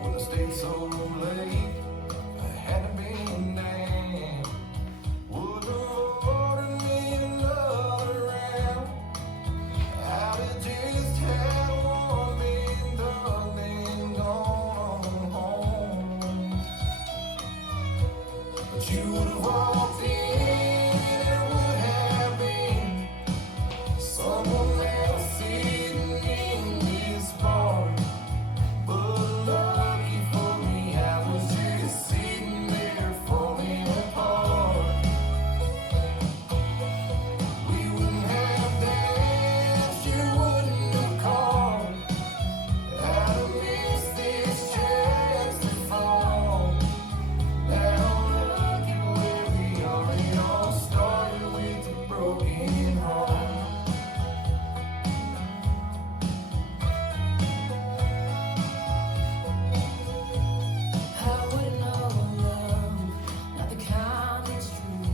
when I stayed so late. I had to be damned. Would have ordered me another round. I'd have just had one being done and gone home. But you would have walked in and it would have been someone else sitting in this bar. But lucky for me, I was just sitting there falling apart. We wouldn't have danced, you wouldn't have called. I'd have missed this chance to fall. Now look at where we are, it all started with a broken heart. I wouldn't know love, not the kind that's true.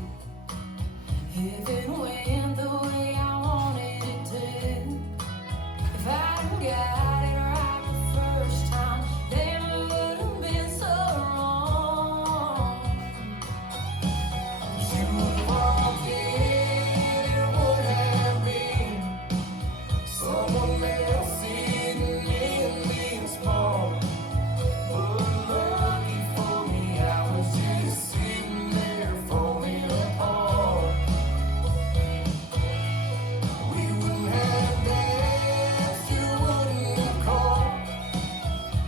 If it went the way I wanted it to. If I hadn't got it right the first time, then it would have been so wrong. She would have walked in, it would have been someone else sitting in this bar. But lucky for me, I was just sitting there falling apart. We wouldn't have danced, you wouldn't have called.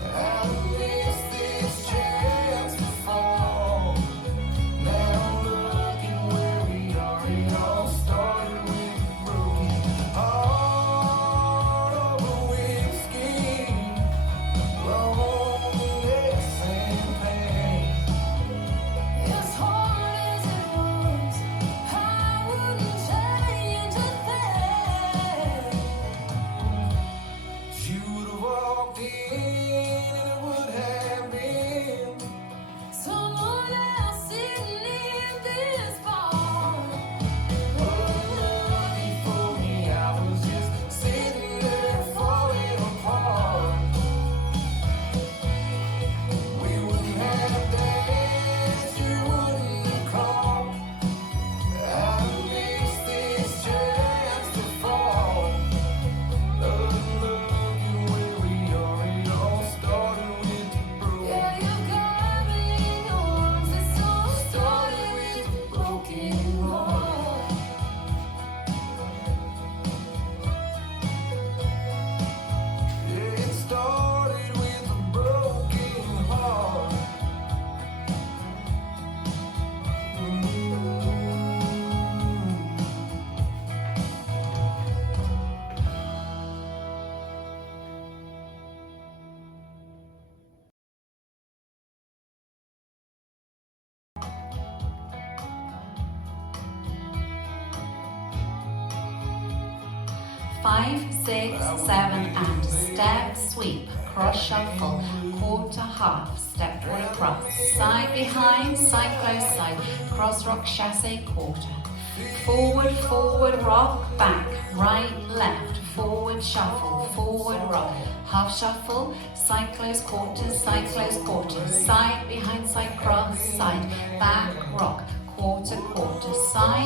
I'd have missed this chance to fall. Now look at where we are, it all started with a broken heart over whiskey, loneliness and pain. As hard as it was, I wouldn't change a thing. She would have walked in and it would have been someone else sitting in this bar. But lucky for me, I was just sitting there falling apart. We wouldn't have danced, you wouldn't have called. I missed this chance to fall. Look at where we are, it all started with a broken. Yeah, you got me in your arms, it all started with a broken heart. Yeah, it started with a broken heart. 5, 6, 7 and step, sweep, cross shuffle, quarter, half, step forward across, side behind, side close side, cross rock chassé quarter, forward, forward rock, back, right, left, forward shuffle, forward rock, half shuffle, side close quarter, side side behind, side cross, side, back rock, quarter, quarter, side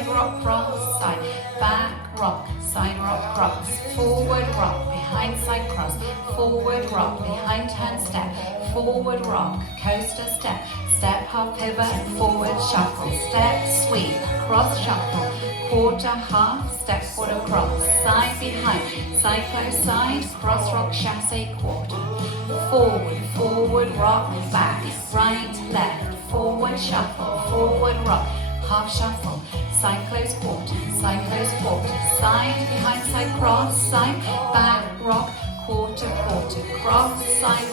rock, cross, side, back rock, side rock, cross, forward rock, behind side cross, forward rock, behind turn step, forward rock, coaster step, step half pivot, forward shuffle, step sweep, cross shuffle, quarter half, step forward across, side behind, side close side, cross rock chassé quarter, forward, forward rock, back, right, left, forward shuffle, forward rock, half shuffle, side close quarter, side behind side cross, side, back rock, quarter, quarter, cross, side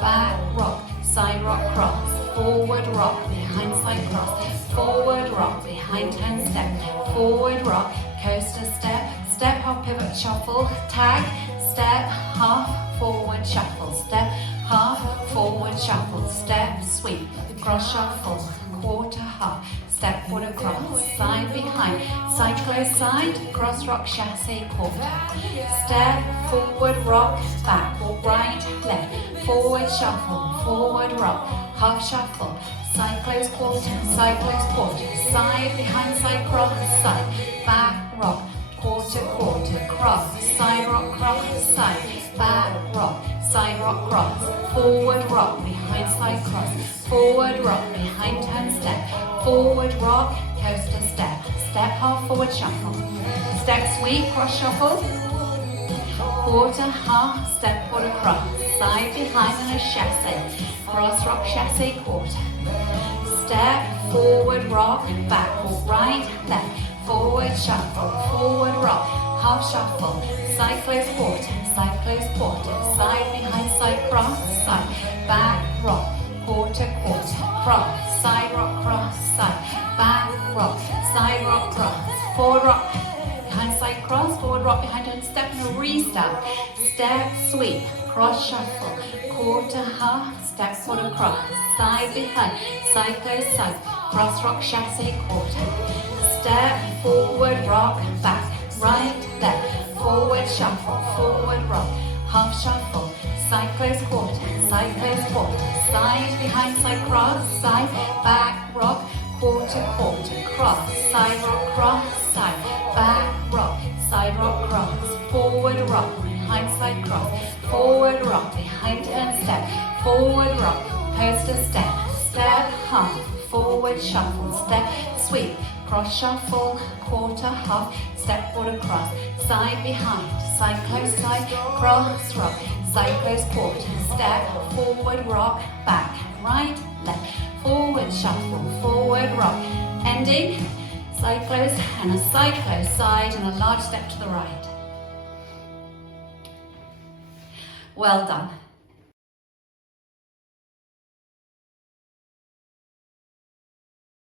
back rock, side rock, cross, forward rock, behind side cross, forward rock, behind hand step, forward rock, coaster step, step half pivot shuffle, tag, step half, forward shuffle, step half, forward shuffle, step sweep, cross shuffle, quarter half, step foot across, side behind, side close side, cross rock chassé quarter. Step forward rock, back or right, left, forward shuffle, forward rock, half shuffle, side close quarter, side behind, side cross, side, back rock, quarter, cross, side rock, cross, side, back rock, side rock, cross, forward rock, behind side cross, forward rock, behind turn step, forward rock, coaster step, step half forward shuffle, step sweep, cross shuffle, quarter, half, step forward across, side behind and a chassé, cross rock, chassé, quarter, step, forward rock, back or right, left, forward shuffle, forward rock, half shuffle, side close quarter, side behind, side cross, side, back rock, quarter, cross, side rock, cross, forward rock, behind side cross, forward rock behind and step and a restep, step sweep, cross shuffle, quarter, half, step forward across, side behind, side close side, cross rock chassé quarter, step forward rock, back, right, left, forward shuffle, forward rock, half shuffle, side close quarter, side behind, side cross, side, back rock, quarter, cross, side rock, cross, side, back rock, side rock, cross, forward rock, behind side cross, forward rock, behind turn step, forward rock, coaster step, step half, forward shuffle, step sweep, cross shuffle, quarter, half, step forward across, side behind, side close side, cross rock, side close quarter, step forward rock, back, right, left, forward shuffle, forward rock, ending, side close and a side close side and a large step to the right. Well done.